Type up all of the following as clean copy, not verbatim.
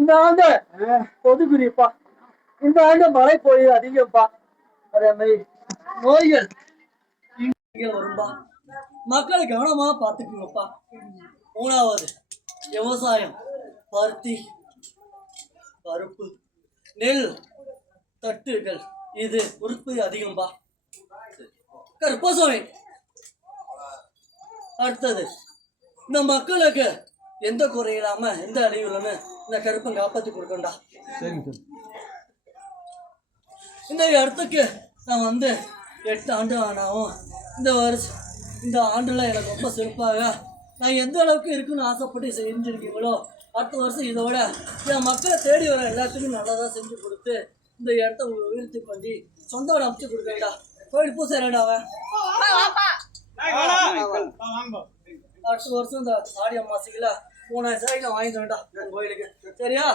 இந்த ஆண்டு பொதுக்குறிப்பா இந்த ஆண்டு மழை பொழிவு அதிகம்ப்பா. அதே மாதிரி நோய்கள் வரும்பா. மக்களை கவனமா பார்த்துக்குங்கப்பா. மூணாவது விவசாயம், பருத்தி, பருப்பு, நெல், தட்டுகள் இது உற்பத்தி அதிகம்பா. கற்பசோலை. அடுத்தது இந்த மக்களுக்கு எந்த குறை இல்லாம எந்த அழிவு இல்லாம இந்த கருப்பை காப்பாற்றி கொடுக்கண்டா. இந்த இடத்துக்கு நான் 8 ஆண்டு ஆனாவும் இந்த வருஷம் இந்த ஆண்டுல எனக்கு ரொம்ப சிறப்பாக நான் எந்த அளவுக்கு இருக்குன்னு ஆசைப்பட்டு செஞ்சிருக்கீங்களோ அடுத்த வருஷம் இதோட என் மக்களை தேடி வர எல்லாத்துக்கும் நல்லதா செஞ்சு கொடுத்து இந்த இடத்த உயர்த்தி பண்ணி சொந்த இடம் அமைச்சு கொடுக்கண்டா. கோயில் பூசை ரெண்டாவன் அடுத்த வருஷம் இந்த ஆடி அம்மாசிக்கல 3000 ரூபாய்க்கு நான் வாங்கிட்டு வேண்டாம் என் கோயிலுக்கு. சரியா?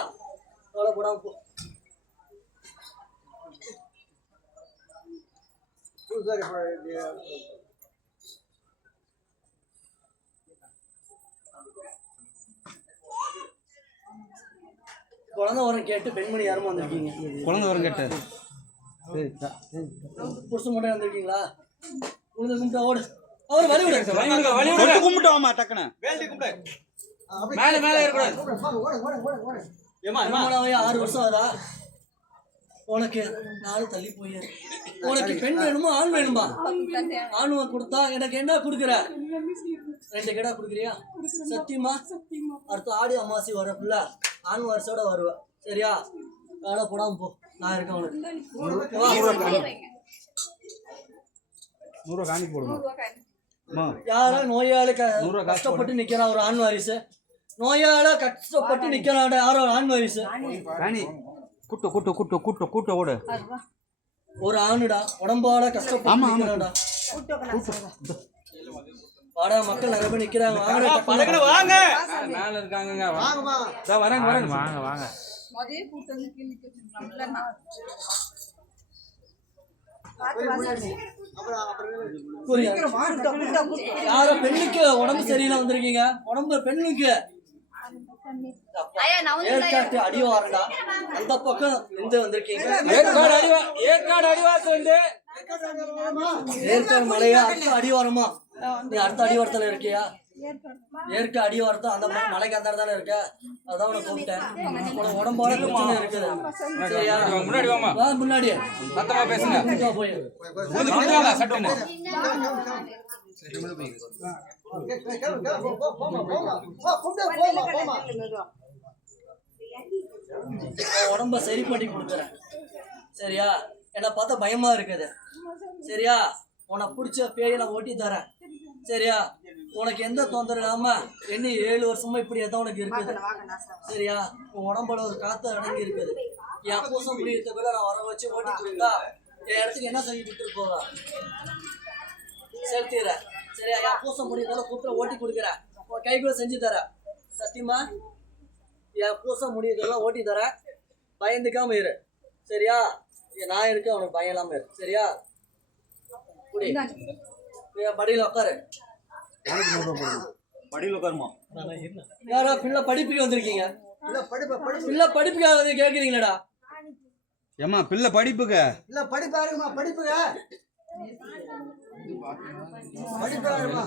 அவ்வளோ போடாம போ. குழந்தை வரம் கேட்டு பெண்மணி யாருமா வந்திருக்கீங்க? குழந்தை வரம் கேட்டு புருஷன் மட்டும் வந்திருக்கீங்களா? குழந்தை கும்பிட்டா ஓடு. அவர் வழி விடு கும்பிட்டோமா டக்குனு மேல மேல இருக்கக்கூடாது. 6 வருஷம் ஆகுதா? உனக்கு 4 தள்ளி போய் உனக்கு பெண் வேணுமா ஆண் வேணுமா? ஆணுவ கொடுத்தா எனக்கு என்ன கொடுக்குற? 2 கடா கொடுக்குறியா? சத்தியமா? அடுத்த ஆடி அமாவாசை வரக்குள்ள ஆண் வருஷோட வருவ. சரியா? வேலை போடாம போ. நான் இருக்கேன் உனக்கு. 100 காணி போடுமா? யாரா நோயாளி கஷ்டப்பட்டு நிக்கிறான் ஒரு ஆண் வாரிசு. நோயாள கஷ்டப்பட்டு நிக்கிறான் யாரோ ஒரு ஆண் வாரிசு. கூட்டு கூட்டு கூட்டு கூட்டு கூட்ட ஓடு. ஒரு ஆணுடா உடம்பாட கஷ்டப்பட்டு நிக்கிறான்டா. வாடா மக்கள் நிறைய பேர் நிக்கிறாங்க. வாங்க மேல இருக்காங்க. வாங்க வரேன் வரேன் வாங்க வாங்க. மொதே கூட்ட நிக்க வச்சிருக்காங்கல. யார பெண்ணுக்கு உடம்பு சரியில்லை வந்திருக்கீங்க? உடம்பு பெண்ணுக்கு ஏற்காட்டு அடிவாரண்டா. அந்த பக்கம் எந்த வந்திருக்கீங்க? ஏற்காடு அடிவாரத்து ஏற்காடு மலையா? அடுத்த அடிவாரமா? நீ அடுத்த அடிவாரத்துல இருக்கியா? ஏற்க அடிவாரத்தம் அந்த மலைக்கு அந்த தானே இருக்க. அதான் உனக்கு கூப்பிட்டேன். உனக்கு உடம்போட பிரச்சனை இருக்குது. சரியா? முன்னாடி சத்தமா பேசுங்க. போய் உடம்ப சரி பண்ணி கொடுக்குறேன். சரியா? என்ன பார்த்தா பயமா இருக்குது. சரியா? உனக்கு பிடிச்ச பேயை நான் ஓட்டி தரேன். சரியா? உனக்கு எந்த தொந்தரவு இல்லாம என்ன 7 வருஷமா இப்படி எதாவது உனக்கு இருக்குது. சரியா? உன் உடம்போட ஒரு காத்து அடங்கி இருக்குது. என் பூசம் முடியறதுக்குள்ள நான் வர வச்சு ஓட்டி கொடுத்தா என் இடத்துக்கு என்ன செஞ்சு கொடுத்துட்டு போவா? செலுத்திடுறேன். சரியா? என் பூசம் முடியறதால கூப்பிட்டு ஓட்டி கொடுக்குறேன். உன் கைக்குள்ள செஞ்சு தரேன். சத்தியமா? என் பூசம் முடியறதெல்லாம் ஓட்டி தரேன். பயந்துக்காம இரு. சரியா? நான் இருக்க அவனுக்கு பயம் இல்லாம இரு. சரியா? குடி படியில உட்காரு. படியில உட்காருமா? யாரா பிள்ளை படிப்புக்கு வந்திருக்கீங்க? பிள்ளை படிப்புக்காக கேட்குறீங்களா? ஏமா பிள்ளை படிப்புக்கு இல்ல படிப்பாருமா படிப்புங்க படிப்பாருமா